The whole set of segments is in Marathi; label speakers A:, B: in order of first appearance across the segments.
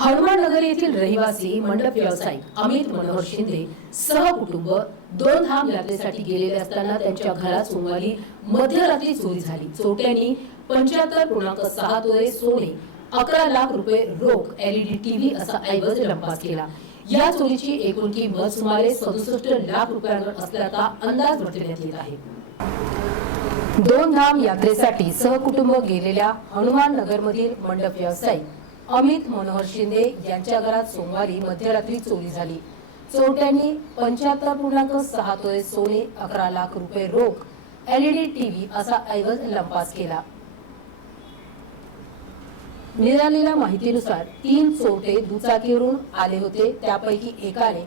A: हनुमान नगर येथील रहिवासी मंडप व्यावसायिक अमित मनोहर शिंदे सहकुटुंब दोन धाम यात्रेसाठी गेलेले असताना त्यांच्या घरात सोमवारी मध्यरात्री चोरी झाली. चोरट्यांनी पंच्याहत्तर पूर्णांक सहा तोळे सोने अकरा लाख रुपये रोख एलईडी टीव्ही असा ऐवज लंपास केला. या चोरीची एकूण किंमत सुमारे सदुसष्ट लाख रुपयांवर असल्याचा अंदाज वर्तवण्यात येत आहे. दोन धाम यात्रेसाठी सहकुटुंब गेलेल्या हनुमान नगरमधील मंडप व्यावसायिक अमित मनोहर शिंदे यांच्या घरात सोमवारी मध्यरात्री चोरी झाली. चोरट्यांनी पंच्याहत्तर पूर्णांक सहा तोळे सोने अकरा लाख रुपये रोख एलईडी टीव्ही असा ऐवज लंपास केला. मिळालेल्या माहितीनुसार तीन चोरटे दुचाकीवरून आले होते. त्यापैकी एकाने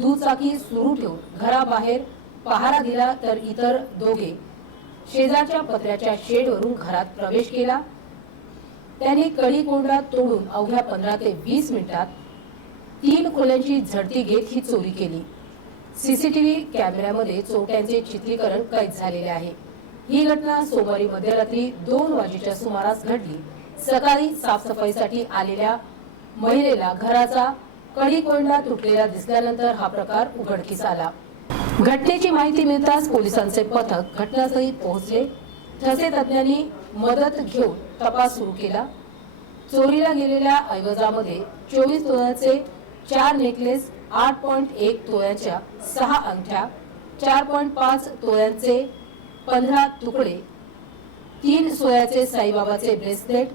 A: दुचाकी सुरू ठेवून घराबाहेर पहारा दिला तर इतर दोघे शेजारच्या पत्र्याच्या शेडवरून घरात प्रवेश केला. त्यांनी कळी कोंडरा तोडून अवघ्या पंधरा ते वीस मिनिटात तीन खोल्यांची झडती घेत ही चोरी केली. सीसीटीव्ही कॅमेऱ्यामध्ये चोरट्यांचे चित्रीकरण कैद झालेले आहे. ही घटना सोमवारी मध्यरात्री दोन वाजेच्या सुमारास घडली. सकाळी साफसफाईसाठी आलेल्या महिलेला घराचा कडी कोंडा तुटलेला दिसल्यानंतर हा प्रकार उघडकीस आला. घटनेची माहिती मिळताच पोलिसांचे पथक घटनास्थळी पोहोचले. ठसे तज्ज्ञांनी मदत घेऊन तपास सुरू केला. चोरीला गेलेल्या ऐवजामध्ये चोवीस तोळ्याचे चार नेकलेस आठ पॉईंट एक तोळ्याच्या सहा अंगठ्या चार पॉईंट पाच तोळ्यांचे पंधरा तुकडे तीन सोळ्याचे साईबाबाचे ब्रेसलेट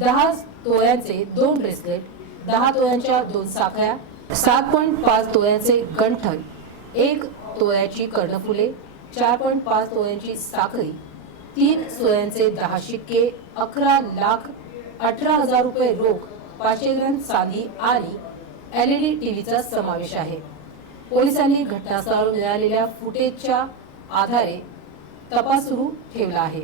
A: दहा तोळ्यांचे दोन ब्रेसलेट दहा तोळ्यांच्या दोन साखळ्या सात पॉईंट पाच तोळ्यांचे गंठण एक तोळ्याची कर्णफुले चार पॉईंट पाच तोळ्यांची साखळी तीन सोयांचे दहा शिक्के अकरा लाख अठरा हजार रुपये रोख पाचशे ग्रॅम चांदी आणि एलईडी टीव्हीचा समावेश आहे. पोलिसांनी घटनास्थळावर मिळालेल्या फुटेजच्या आधारे तपास सुरू ठेवला आहे.